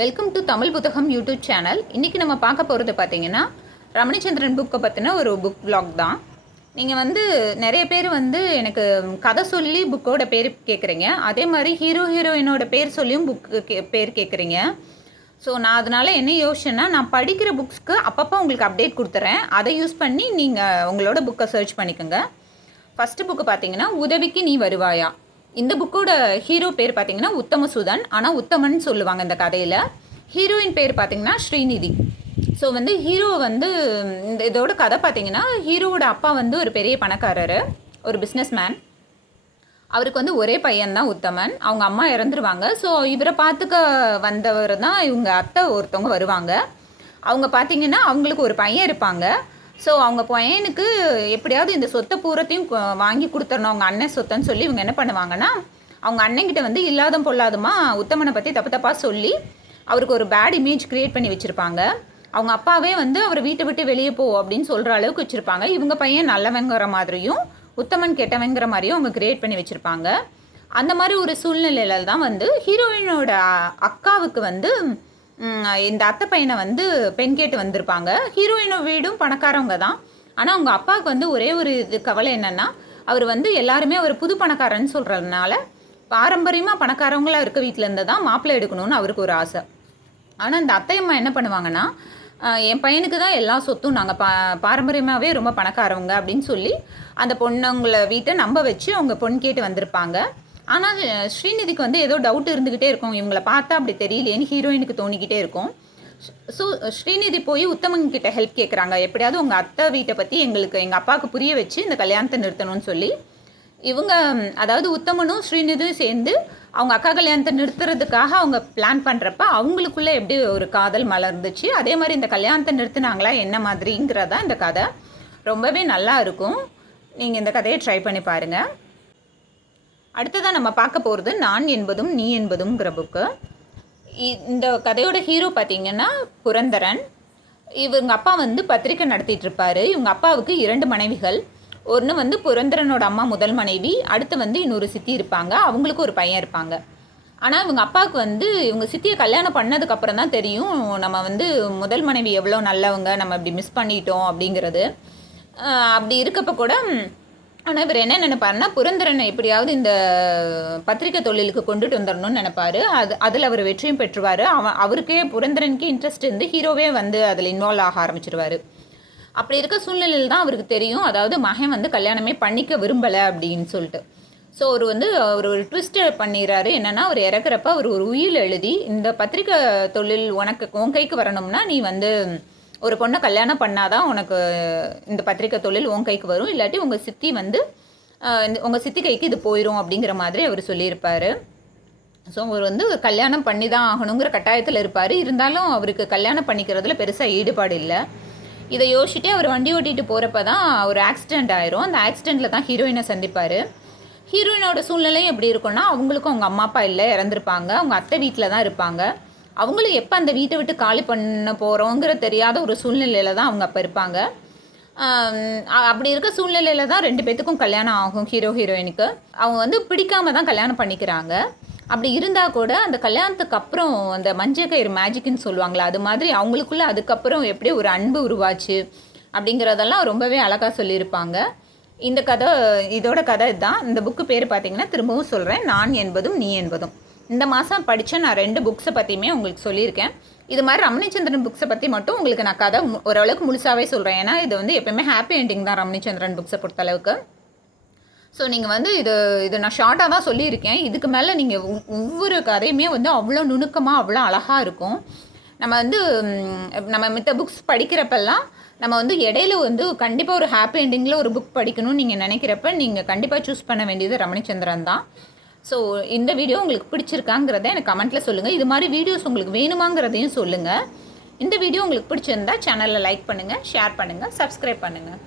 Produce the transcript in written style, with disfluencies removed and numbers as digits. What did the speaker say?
Welcome to Tamil புத்தகம் YouTube channel. இன்றைக்கி நம்ம பார்க்க போகிறது பார்த்திங்கன்னா ரமணிச்சந்திரன் புக்கை பற்றின ஒரு புக் வ்ளாக் தான். நீங்கள் நிறைய பேர் எனக்கு கதை சொல்லி புக்கோட பேர் கேட்குறீங்க. அதே மாதிரி ஹீரோயினோட பேர் சொல்லியும் புக்கு பேர் கேட்குறீங்க. ஸோ நான் அதனால் என்ன யோசிச்சேன்னா, நான் படிக்கிற புக்ஸ்க்கு அப்பப்போ உங்களுக்கு அப்டேட் கொடுத்துறேன். அதை யூஸ் பண்ணி நீங்கள் உங்களோட புக்கை சர்ச் பண்ணிக்கோங்க. ஃபஸ்ட்டு புக்கு பார்த்திங்கன்னா உதவிக்கு நீ வருவாயா. இந்த புக்கோட ஹீரோ பேர் பார்த்திங்கன்னா உத்தமசுதன். ஆனால் உத்தமன் சொல்லுவாங்க இந்த கதையில். ஹீரோயின் பேர் பார்த்திங்கன்னா ஸ்ரீநிதி. ஸோ ஹீரோ இதோட கதை பார்த்திங்கன்னா, ஹீரோவோட அப்பா ஒரு பெரிய பணக்காரர், ஒரு பிஸ்னஸ் மேன். அவருக்கு ஒரே பையன்தான் உத்தமன். அவங்க அம்மா இறந்துருவாங்க. ஸோ இவரை பார்த்துக்க வந்தவர் தான் இவங்க அத்தை ஒருத்தவங்க வருவாங்க. அவங்க பார்த்திங்கன்னா அவங்களுக்கு ஒரு பையன் இருப்பாங்க. ஸோ அவங்க பையனுக்கு எப்படியாவது இந்த சொத்தை பூரத்தையும் வாங்கி கொடுத்துடணும், அவங்க அண்ணன் சொத்தைன்னு சொல்லி இவங்க என்ன பண்ணுவாங்கன்னா, அவங்க அண்ணன்கிட்ட இல்லாத பொல்லாதமா உத்தமனை பற்றி தப்பு தப்பாக சொல்லி அவருக்கு ஒரு பேட் இமேஜ் க்ரியேட் பண்ணி வச்சுருப்பாங்க. அவங்க அப்பாவே அவரை வீட்டை விட்டு வெளியே போ அப்படின்னு சொல்கிற அளவுக்கு வச்சுருப்பாங்க. இவங்க பையன் நல்லவங்கிற மாதிரியும் உத்தமன் கெட்டவங்கிற மாதிரியும் அவங்க க்ரியேட் பண்ணி வச்சுருப்பாங்க. அந்த மாதிரி ஒரு சூழ்நிலையில் தான் ஹீரோயினோட அக்காவுக்கு இந்த அத்தை பையனை பெண் கேட்டு வந்திருப்பாங்க. ஹீரோயினோட வீடும் பணக்காரவங்க தான். ஆனால் அவங்க அப்பாவுக்கு ஒரே ஒரு கவலை என்னென்னா, அவர் எல்லாருமே அவர் புது பணக்காரன்னு சொல்கிறதுனால பாரம்பரியமாக பணக்காரவங்களாக இருக்க வீட்டில் இருந்து தான் மாப்பிள்ளை எடுக்கணும்னு அவருக்கு ஒரு ஆசை. ஆனால் இந்த அத்தையம்மா என்ன பண்ணுவாங்கன்னா, என் பையனுக்கு தான் எல்லா சொத்தும், நாங்கள் பாரம்பரியமாகவே ரொம்ப பணக்காரவங்க அப்படின்னு சொல்லி அந்த பொண்ணுங்களை வீட்டை நம்ப வச்சு அவங்க பொண்ணு கேட்டு வந்திருப்பாங்க. ஆனால் ஸ்ரீநிதிக்கு ஏதோ டவுட் இருந்துக்கிட்டே இருக்கும். இவங்களை பார்த்தா அப்படி தெரியலேன்னு ஹீரோயினுக்கு தோணிக்கிட்டே இருக்கும். ஸோ ஸ்ரீநிதி போய் உத்தமங்கிட்ட ஹெல்ப் கேட்குறாங்க. எப்படியாவது உங்கள் அத்தை வீட்டை பற்றி எங்கள் அப்பாவுக்கு புரிய வச்சு இந்த கல்யாணத்தை நிறுத்தணும்னு சொல்லி. இவங்க அதாவது உத்தமனும் ஸ்ரீநிதியும் சேர்ந்து அவங்க அக்கா கல்யாணத்தை நிறுத்துறதுக்காக அவங்க பிளான் பண்ணுறப்ப அவங்களுக்குள்ளே எப்படி ஒரு காதல் மலர்ந்துச்சு, அதே மாதிரி இந்த கல்யாணத்தை நிறுத்தினாங்களா என்ன மாதிரிங்கிறதா இந்த கதை. ரொம்பவே நல்லா இருக்கும். நீங்கள் இந்த கதையை ட்ரை பண்ணி பாருங்கள். அடுத்ததாக நம்ம பார்க்க போகிறது நான் என்பதும் நீ என்பதும்ங்கிற புக்கு. இந்த கதையோட ஹீரோ பார்த்திங்கன்னா புரந்தரன். இவங்க அப்பா பத்திரிக்கை நடத்திட்டுருப்பார். இவங்க அப்பாவுக்கு 2 மனைவிகள். ஒன்று புரந்தரனோட அம்மா முதல் மனைவி, அடுத்து இன்னொரு சித்தி இருப்பாங்க. அவங்களுக்கு ஒரு பையன் இருப்பாங்க. ஆனால் இவங்க அப்பாவுக்கு இவங்க சித்தியை கல்யாணம் பண்ணதுக்கப்புறம் தான் தெரியும், நம்ம முதல் மனைவி எவ்வளோ நல்லவங்க, நம்ம இப்படி மிஸ் பண்ணிட்டோம் அப்படிங்கிறது. அப்படி இருக்கப்போ கூட ஆனால் இவர் என்ன நினைப்பாருன்னா, புரந்தரனை எப்படியாவது இந்த பத்திரிக்கை தொழிலுக்கு கொண்டுட்டு வந்துடணும்னு நினைப்பார். அதில் அவர் வெற்றியும் பெற்றுவார். அவருக்கே புரந்தரனுக்கே இன்ட்ரெஸ்ட் இருந்து ஹீரோவே அதில் இன்வால்வ் ஆக ஆரம்பிச்சிருவார். அப்படி இருக்க சூழ்நிலையில் தான் அவருக்கு தெரியும், அதாவது மகன் கல்யாணமே பண்ணிக்க விரும்பலை அப்படின்னு சொல்லிட்டு. ஸோ அவர் ஒரு ட்விஸ்ட் பண்ணிடுறாரு. என்னென்னா, அவர் இறக்குறப்ப அவர் ஒரு உயில் எழுதி, இந்த பத்திரிக்கை தொழில் உன் கைக்கு வரணும்னா நீ ஒரு பொண்ணை கல்யாணம் பண்ணாதான் உனக்கு இந்த பத்திரிக்கை தொழில் உன் கைக்கு வரும், இல்லாட்டி உங்கள் சித்தி உங்கள் சித்தி கைக்கு இது போயிடும் அப்படிங்கிற மாதிரி அவர் சொல்லியிருப்பார். ஸோ அவர் கல்யாணம் பண்ணி தான் ஆகணுங்கிற கட்டாயத்தில் இருப்பார். இருந்தாலும் அவருக்கு கல்யாணம் பண்ணிக்கிறதுல பெருசாக ஈடுபாடு இல்லை. இதை யோசிச்சுட்டே அவர் வண்டி ஓட்டிகிட்டு போகிறப்ப தான் ஒரு ஆக்சிடெண்ட் ஆயிரும். அந்த ஆக்சிடெண்ட்டில் தான் ஹீரோயினை சந்திப்பார். ஹீரோயினோட சூழ்நிலையும் எப்படி இருக்குன்னா, அவங்களுக்கும் அவங்க அம்மா அப்பா இல்லை, இறந்துருப்பாங்க. அவங்க அத்தை வீட்டில் தான் இருப்பாங்க. அவங்களும் எப்போ அந்த வீட்டை விட்டு காலி பண்ண போகிறோங்கிற தெரியாத ஒரு சூழ்நிலையில் தான் அவங்க அப்போ இருப்பாங்க. அப்படி இருக்க சூழ்நிலையில் தான் 2 பேத்துக்கும் கல்யாணம் ஆகும். ஹீரோயினுக்கு அவங்க பிடிக்காம தான் கல்யாணம் பண்ணிக்கிறாங்க. அப்படி இருந்தால் கூட அந்த கல்யாணத்துக்கு அப்புறம் அந்த மஞ்சள் கயிறு மேஜிக்னு சொல்லுவாங்களா, அது மாதிரி அவங்களுக்குள்ளே அதுக்கப்புறம் எப்படி ஒரு அன்பு உருவாச்சு அப்படிங்கிறதெல்லாம் ரொம்பவே அழகாக சொல்லியிருப்பாங்க. இதோட கதை தான். இந்த புக்கு பேர் பார்த்திங்கன்னா, திரும்பவும் சொல்கிறேன், நான் என்பதும் நீ என்பதும். இந்த மாதம் படித்த நான் 2 புக்ஸை பற்றியுமே உங்களுக்கு சொல்லியிருக்கேன். இது மாதிரி ரமணிச்சந்திரன் புக்ஸை பற்றி மட்டும் உங்களுக்கு நான் கதை ஓரளவுக்கு முழுசாகவே சொல்கிறேன். ஏன்னா இது எப்போயுமே ஹாப்பி எண்டிங் தான் ரமணிச்சந்திரன் புக்ஸை பொறுத்தளவுக்கு. ஸோ நீங்கள் இது நான் ஷார்ட்டாக தான் சொல்லியிருக்கேன். இதுக்கு மேலே நீங்கள் ஒவ்வொரு கதையுமே அவ்வளோ நுணுக்கமாக அவ்வளோ அழகாக இருக்கும். நம்ம மித்த புக்ஸ் படிக்கிறப்பெல்லாம் நம்ம இடையில கண்டிப்பாக ஒரு ஹாப்பி எண்டிங்கில் ஒரு புக் படிக்கணும்னு நீங்கள் நினைக்கிறப்ப நீங்கள் கண்டிப்பாக சூஸ் பண்ண வேண்டியது ரமணிச்சந்திரன் தான். ஸோ இந்த வீடியோ உங்களுக்கு பிடிச்சிருக்காங்கிறத எனக்கு கமெண்ட்டில் சொல்லுங்கள். இது மாதிரி வீடியோஸ் உங்களுக்கு வேணுமாங்கிறதையும் சொல்லுங்கள். இந்த வீடியோ உங்களுக்கு பிடிச்சிருந்தா சேனலில் லைக் பண்ணுங்கள், ஷேர் பண்ணுங்கள், சப்ஸ்கிரைப் பண்ணுங்கள்.